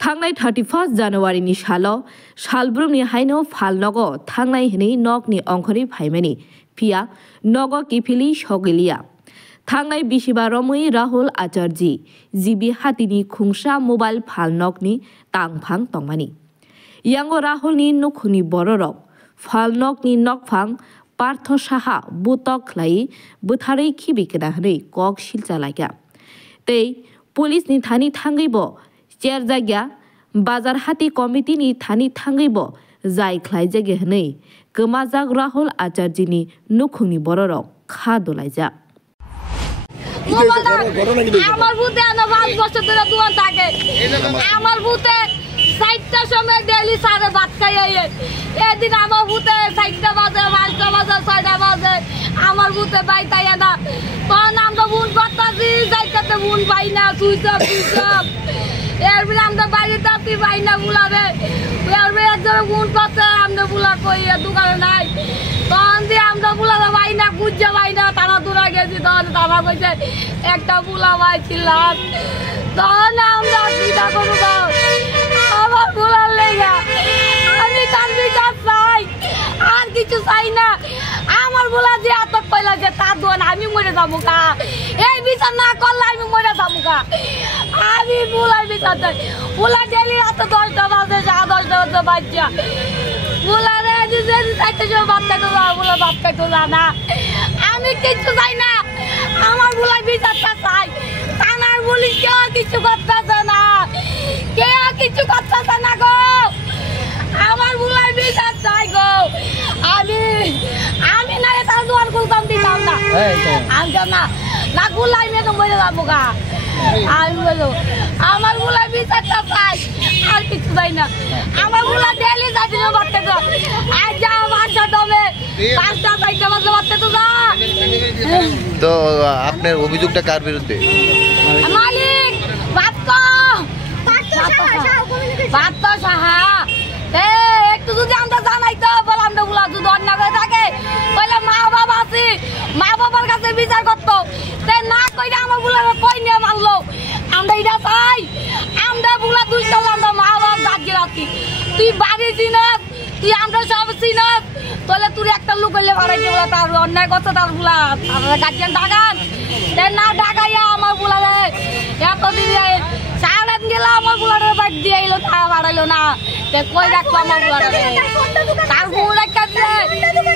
थांनाय 31 जानुवारिनि सालब्रुमनि हायनो फालनगो थांनाय हनै नगनि अंखरि फाइमानि फिया नग किफिलि सगेलिया थांनाय बिसिबारमै राहुल आचार्य जिबि हातिनि खुंसा मोबाइल फालनगनि तांफां तंमानि यांगो राहुलनि नखुनि बररक फालनगनि नगफां पार्थ साहा बुतक लाई बुथारै खिबिकेना हनै कक सिलचा लायगा तै पुलिसनि थानि थांगैबो चेर जायगा बाजार हाति कमिटिनि थानि थांगैबो जाय ख्लाय जायगा हनै गोमाजाग राहुल आचार्यनि नखुनि बररक खा दलायजा আমার বুতে আনা 5 বছর ধরে দোকান থাকে আমার বুতে 60টার সময় ডেইলি সারে ভাত খাই এদিন আমার বুতে 60টা বাজে 5টা বাজে 6টা বাজে আমার বুতে বাইতাই না তখন আমরা বুন পাতাছি যাইতে বুন পাই না সুইসব এরপরে আমরা বাইরে তাতি পাই না বুলারে এরপরে একজন বুন পাতে আমরা বুলা কই দোকানে নাই তখন দিয়ে আমরা বুলারে পাই না গুজ্জা পাই না তারা দূরা গেছি তখন তারা কইছে একটা বুলা পাইছিলাম তখন আমরা চিন্তা করব আমার বুলার লেগা আমি তার বিচার চাই আর কিছু চাই না আমার বুলা যে আতক পাইলা যে তার দোন আমি মরে যাবো কা এই বিচার না করলে আমি মরে যাবো কা আমি বুলার বিচার চাই বুলা ডেলি রাত 10টা বাজে 10:30 বাজে বাচ্চা বুলারে যে চাইতে যে বাচ্চা তো বুলা বাচ্চা তো না আমি কিছু চাই না আমার বুলার বিচারটা চাই থানার পুলিশ কেউ কিছু করতেছে না কেউ কিছু করতেছে না গো আমার বুলার বিচার চাই গো আমি না তার দোয়ার খুলতাম দিতাম না আমি না না গুলাই মেয়ে তো মরে যাবো গা আমি বলো আমার বুলার বিচারটা চাই আর কিছু চাই না আমার বুলা ডেলি যাচ্ছে বাচ্চা তো আজ যা বাচ্চা দমে 5টা 6টা বাজে বাচ্চা তো যা তো আপনার অভিযোগটা কার বিরুদ্ধে মালিক পার্থ সাহা একটু যদি আমরা জানাই তো বলে আমরা বুলা যদি অন্য করে থাকে বলে মা বাবা আছি মা বাবার কাছে বিচার করতো না কইলে আমার বুলারে কই নিয়ে মারলো আমরা এটা চাই আমরা বুলা দুইতলা আমরা মা বাবা গার্জেন আছি তুই বাড়ি চিনস তুই আমরা সব চিনস তাহলে তুই একটা লোক হইলে ভাড়াইতে বলে তার অন্যায় করছে তার বুলা গার্জেন ডাকান না ডাকাইয়া আমার বুলারে এতদিন সারাদিন গেল আমার বুলারে বাইক দিয়ে এলো তা বাড়াইলো না কই রাখতো আমার বুলারে তার বউ রাখছে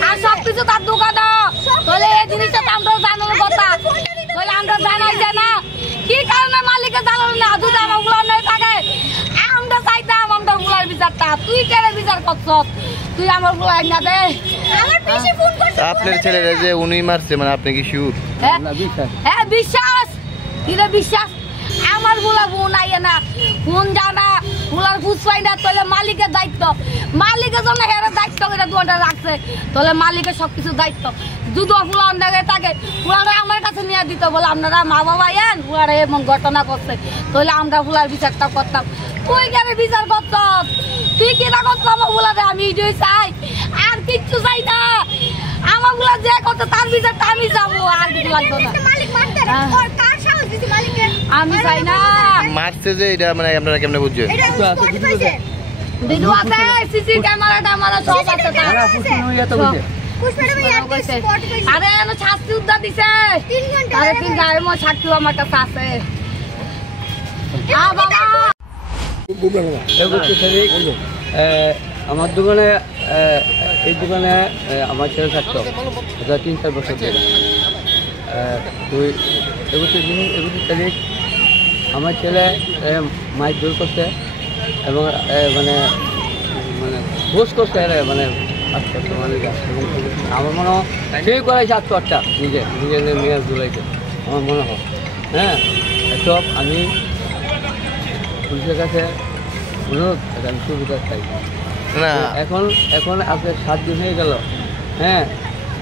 আর সবকিছু তার দোকানে তাহলে এই জিনিসটা আমরা জানানোর কথা তাহলে আমরা জানাই যে না কি কারণে মালিকে জানালো না যদি আমার বুলার নেই থাকে আমরা চাইতাম আমরা বুলার বিচারটা তুই কেন বিচার করছ তুই আমার বুলাই না দে আমার বেশি ফোন করছে আপনার ছেলেরা যে উনি মারছে মানে আপনি কি শিওর হ্যাঁ বিশ্বাস কিরে বিশ্বাস আমার বুলা বোন আইয়া না ফোন জানা বুলার বুঝপাই না তাহলে মালিকের দায়িত্ব মালিকের জন্য হেরা দায়িত্ব করে দুটা রাখছে তাহলে মালিকের সবকিছু দায়িত্ব যদি ফুলা অন্যায় থাকে ফুলারা আমার কাছে নিয়ে দিত বলে আপনারা মা বাবা এন ফুলারা এমন ঘটনা করছে তাহলে আমরা ফুলার বিচারটা করতাম তুই কেন বিচার করছ তুই কিনা করছ আমার ফুলারে আমি এটাই চাই আর কিচ্ছু চাই না আমার ফুলা যে করছে তার বিচারটা আমি যাবো আর কিছু লাগতো না আমি চাই না মারছে যে এটা মানে আপনারা কেমনে বুঝছেন ভিডিও আছে সিসি ক্যামেরাটা আমাদের সব আছে আরে এনে শাস্তি উদ্ধার দিছে 3 ঘন্টা আরে 3 গায়ের মো সাক্ষী আমার কাছে আছে বাবা আমার দোকানে এই দোকানে আমার ছেলে থাকতো 3-4 বছর ধরে 21 তারিখ আমার ছেলে মাইক দূর করছে এবং মানে মানে ঘোষ করছে মানে আমার মনে হয় সেই করাইছে আত্মহত্যা নিজের মেয়ের দুলাইছে আমার মনে হয় হ্যাঁ এসব আমি পুলিশের কাছে অনুরোধ আমি সুবিধা চাই না এখন আজকে 7 দিন হয়ে গেল হ্যাঁ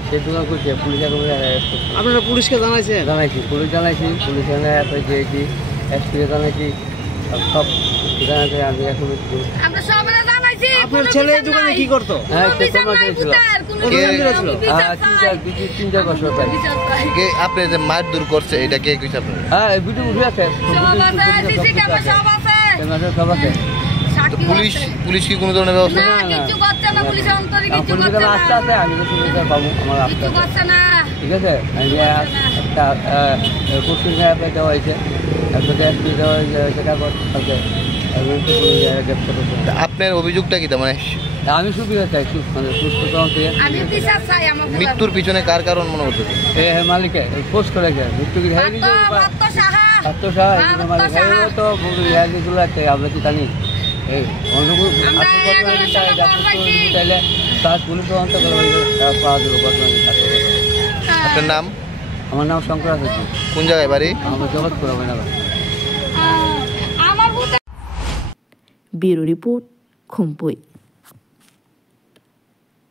সেই দোকান করছে পুলিশ এখন আপনারা পুলিশকে জানাইছি পুলিশ গিয়েছি এসপিকে জানাইছি সব জানাতে আমি এখন আমরা সবাই জানাইছি আপনার ছেলে এই দোকানে কি করতো হ্যাঁ সে তোমার ছিল 3-4 বছর কে আপনি যে মার দূর করছে এটা কে কইছে আপনারা হ্যাঁ ভিডিও উঠে আছে সব আছে সিসি ক্যামেরা সব আছে সব আছে তো পুলিশ কি কোনো ধরনের ব্যবস্থা না, না, কিচ্ছু করছে না, পুলিশের অন্তরে কিচ্ছু পুলিশের করছে না। আস্তে আস্তে আমি তো পুলিশের পাবো আমার আস্তে কিচ্ছু আস্তে করছে না। ঠিক আছে এই যে একটা কুস্তির গায়ে দেওয়া হয়েছে একটা এসপি দেওয়া হয়েছে সেটা করতে গ্রেপ্তার করতে তা আপনার অভিযোগটা কি, তার মানে আমি সুবিধা চাই মানে সুস্থ তখন থেকে আমি বিচার চাই আমার পোলার। মৃত্যুর পিছনে কার কারণ মনে হচ্ছে? এ মালিকে পোস্ট করেছে মৃত্যু কি হয়ে গেছে ভক্ত সাহা। আত্মসাহা ভক্ত মালিক সাহা। হয়েও তো ইয়াগুলো আছে আমরা কি জানি এই অনুকূল আমরা এগুলো সব পাইছি। চাইলে তার পুলিশ তদন্ত করে পাওয়া যাবে ঘটনা আপনার নাম? আমার নাম শঙ্কর আছে কোন জায়গায় বাড়ি? আমার জগৎ করা হয় না আমার ভূতে ব্যুরো রিপোর্ট খুমপুই।